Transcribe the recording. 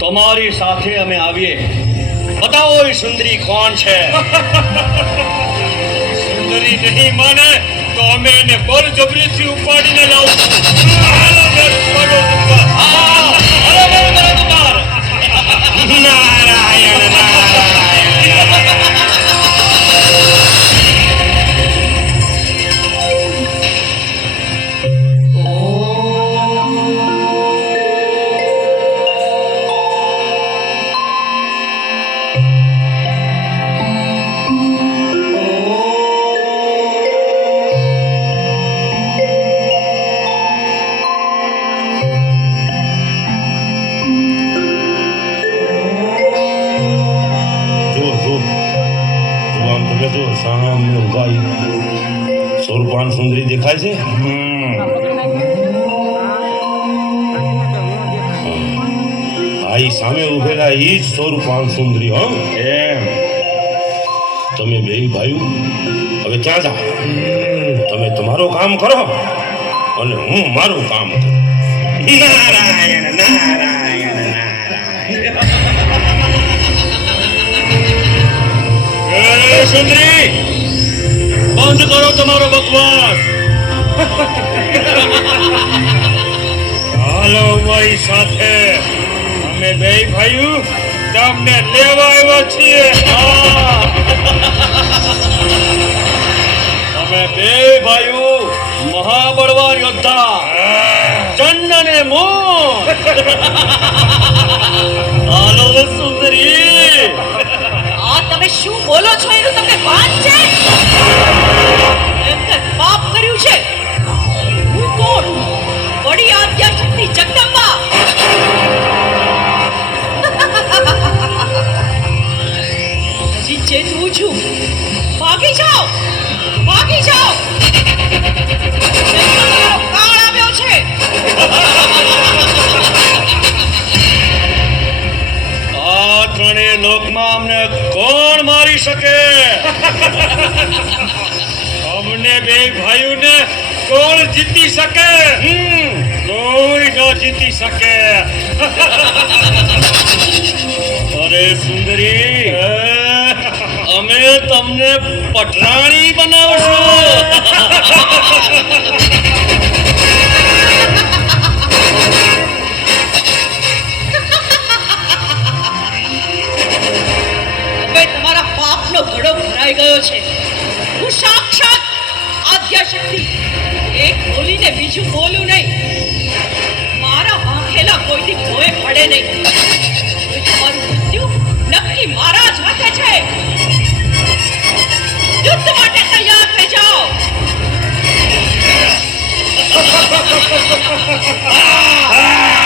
તમારી સાથે અમે આવીએ. बताओ ये सुंदरी कौन है? सुंदरी नहीं माने तो हमें इन्हें बोल जबरदस्ती उपाड़ी न लाओ. नारायण સોરપાન સુંદરી દેખાય છે. આ સામે ઉભેલા ઈ જ સોરપાન સુંદરી. હો એમ તમે બે ભાઈઓ હવે ક્યાં જાઓ? તમે તમારું કામ કરો અને હું મારું કામ કરું. નારાયણ નારાયણ નારાયણ. सुंदरी बंद करो तुम्हारो बकवास. હાલો મારી સાથે. અમે બે ભાઈઓ તમને લેવા આવ્યા છીએ. અમે બે ભાઈઓ મહાબળવાન યોદ્ધા ચંદ અને મોન. હાલો સુંદરી. આ તમે શું બોલો છો એનું તમને ભાન છે? ભયંકર પાપ કર્યું છે. હું કોણ? વડી આદ્યાશક્તિ જગદંબા. હજી ચેતવું છું. ભાગી જાઓ, ભાગી જાઓ. જગદંબાનો કાળ આવ્યો છે. આ ત્રણેય લોકમાં અમને કોણ મારી શકે? અમને બે ભાઈઓને કોણ જીતી શકે? કોઈ ન જીતી શકે. અરે સુંદરી, અમે તમને પટરાણી બનાવશું. હવે તમારા પાપનો ઘડો ભરાઈ ગયો છે. હું સાક્ષાત આદ્યાશક્તિ. એક બોલીને બીજું બોલું નહીં. મારા વાંખેલા કોઈથી ભોય પડે નહીં. તમારું મૃત્યુ નક્કી મારા જ હાથે છે. યુદ્ધ માટે તૈયાર થઈ જાઓ. Ah!